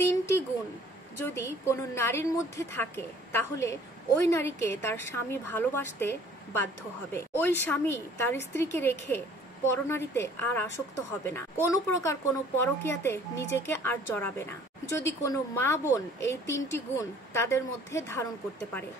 তিনটি গুণ যদি কোনো নারীর মধ্যে থাকে তাহলে ওই নারীকে তার স্বামী ভালোবাসতে বাধ্য হবে। ওই স্বামী তার স্ত্রীকে রেখে পরনারীতে আর আসক্ত হবে না, কোনো প্রকার কোনো পরকীয়াতে নিজেকে আর জড়াবে না। যদি কোনো মা বোন এই তিনটি গুণ তাদের মধ্যে ধারণ করতে পারে,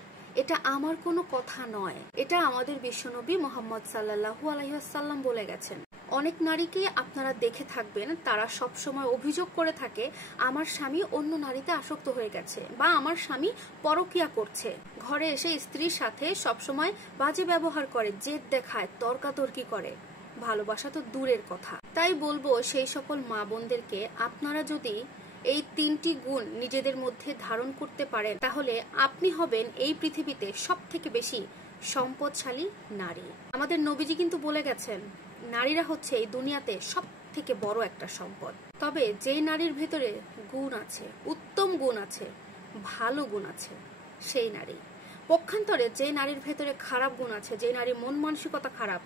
এটা আমার কোনো কথা নয়, এটা আমাদের বিশ্বনবী মুহাম্মদ সাল্লাল্লাহু আলাইহি ওয়াসাল্লাম বলে গেছেন। অনেক নারীকে আপনারা দেখে থাকবেন, তারা সব সময় অভিযোগ করে থাকে আমার স্বামী অন্য নারীতে আসক্ত হয়ে গেছে বা আমার স্বামী পরকীয়া করছে। ঘরে এসে স্ত্রীর সাথে সবসময় বাজে ব্যবহার করে, জেদ দেখায়, তর্কাতর্কি করে, ভালোবাসা তো দূরের কথা। তাই বলবো সেই সকল মা বোনদেরকে, আপনারা যদি এই তিনটি গুণ নিজেদের মধ্যে ধারণ করতে পারেন তাহলে আপনি হবেন এই পৃথিবীতে সব থেকে বেশি সম্পদশালী নারী। আমাদের নবীজি কিন্তু বলে গেছেন নারীরা হচ্ছে এই দুনিয়াতে সব থেকে বড় একটা সম্পদ। তবে যেই নারীর ভেতরে গুণ আছে, উত্তম গুণ আছে, ভালো গুণ আছে, সেই নারী। পক্ষান্তরে যে নারীর ভেতরে খারাপ গুণ আছে, যে নারীর মন মানসিকতা খারাপ,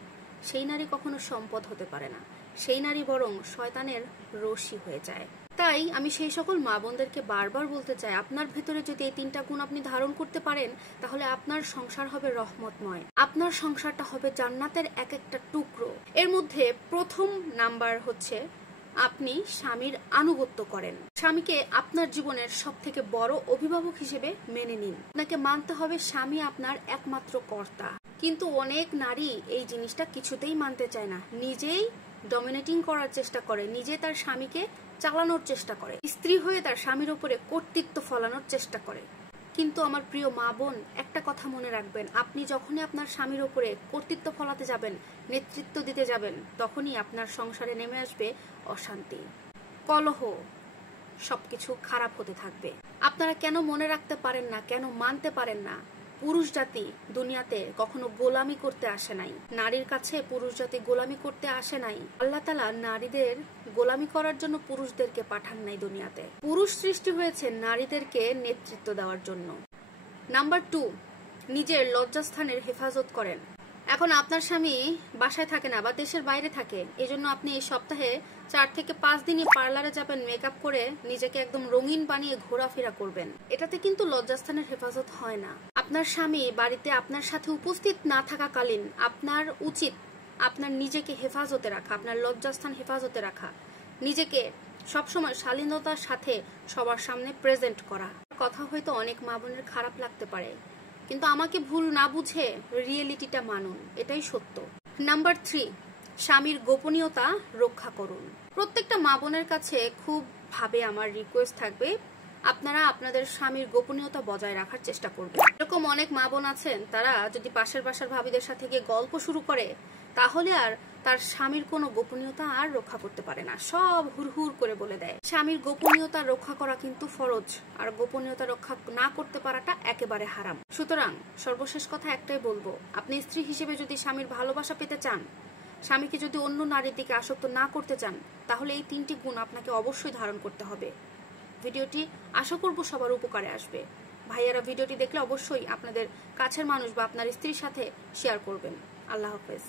সেই নারী কখনো সম্পদ হতে পারে না, সেই নারী বরং শয়তানের রশি হয়ে যায়। তাই আমি সেই সকল মা বোনদেরকে বারবার বলতে চাই, আপনার ভেতরে যদি এই তিনটা গুণ আপনি ধারণ করতে পারেন তাহলে আপনার সংসার হবে রহমতময়, আপনার সংসারটা হবে জান্নাতের এক একটা টুকরো। এর মধ্যে প্রথম নাম্বার হচ্ছে আপনি স্বামীর আনুগত্য করেন। স্বামীকে আপনার জীবনের সব থেকে বড় অভিভাবক হিসেবে মেনে নিন। আপনাকে মানতে হবে স্বামী আপনার একমাত্র কর্তা। কিন্তু অনেক নারী এই জিনিসটা কিছুতেই মানতে চায় না, নিজেই ডমিনেটিং করার চেষ্টা করে, নিজে তার স্বামীকে চালানোর চেষ্টা করে, স্ত্রী হয়ে তার স্বামীর উপরে কর্তৃত্ব ফলানোর চেষ্টা করে। কিন্তু আমার প্রিয় মা বোন, একটা কথা মনে রাখবেন, আপনি যখনই আপনার স্বামীর উপরে কর্তৃত্ব ফলাতে যাবেন, নেতৃত্ব দিতে যাবেন, তখনই আপনার সংসারে নেমে আসবে অশান্তি, কলহ, সবকিছু খারাপ হতে থাকবে। আপনারা কেন মনে রাখতে পারেন না, কেন মানতে পারেন না? পুরুষ জাতি দুনিয়াতে কখনো গোলামি করতে আসে নাই, নারীর কাছে পুরুষ জাতি গোলামি করতে আসে নাই। আল্লাহ তাআলা নারীদের গোলামি করার জন্য পুরুষদেরকে পাঠান নাই দুনিয়াতে। পুরুষ সৃষ্টি হয়েছে নারীদেরকে নেতৃত্ব দেওয়ার জন্য। নাম্বার 2, নিজের লজ্জাস্থানের হেফাজত করেন। এখন আপনার স্বামী বাসায় থাকে না বা দেশের বাইরে থাকে, এজন্য আপনি এই সপ্তাহে 4 থেকে 5 দিনই পার্লারে যাবেন, মেকআপ করে নিজেকে একদম রঙিন বানিয়ে ঘোরাফেরা করবেন। এটাতে কিন্তু লজ্জাস্থানের হেফাজত হয় না। আপনার স্বামী বাড়িতে আপনার সাথে উপস্থিত না থাকাকালীন আপনার উচিত আপনার নিজেকে হেফাজতে রাখা, আপনার লজ্জাস্থান হেফাজতে রাখা, নিজেকে সবসময় শালীনতার সাথে সবার সামনে প্রেজেন্ট করা। কথা হয়তো অনেক মা বোনের খারাপ লাগতে পারে, কিন্তু আমাকে ভুল না বুঝে রিয়েলিটিটা মানুন, এটাই সত্য। নাম্বার 3, স্বামীর গোপনীয়তা রক্ষা করুন। প্রত্যেকটা মা বোনের কাছে খুব ভাবে আমার রিকোয়েস্ট থাকবে, আপনারা আপনাদের স্বামীর গোপনীয়তা বজায় রাখার চেষ্টা করবেন। এরকম অনেক মা বোন আছেন, তারা যদি পাশের বাসার ভাবিদের সাথে গিয়ে গল্প শুরু করে তাহলে আর তার স্বামীর কোনো গোপনীয়তা আর রক্ষা করতে পারে না, সব হুড়হুড় করে বলে দেয়। স্বামীর গোপনীয়তা রক্ষা করা কিন্তু ফরজ, আর গোপনীয়তা রক্ষা না করতে পারাটা একেবারে হারাম। সুতরাং সর্বশেষ কথা একটাই বলবো, আপনি স্ত্রী হিসেবে যদি স্বামীর ভালোবাসা পেতে চান, স্বামীকে যদি অন্য নারীর দিকে আসক্ত না করতে চান, তাহলে এই 3টি গুণ আপনাকে অবশ্যই ধারণ করতে হবে। ভিডিওটি আশা করব সবার উপকারে আসবে। ভাইয়ারা ভিডিওটি দেখলে অবশ্যই আপনাদের কাছের মানুষ বা আপনার স্ত্রীর সাথে শেয়ার করবেন। আল্লাহ হাফেজ।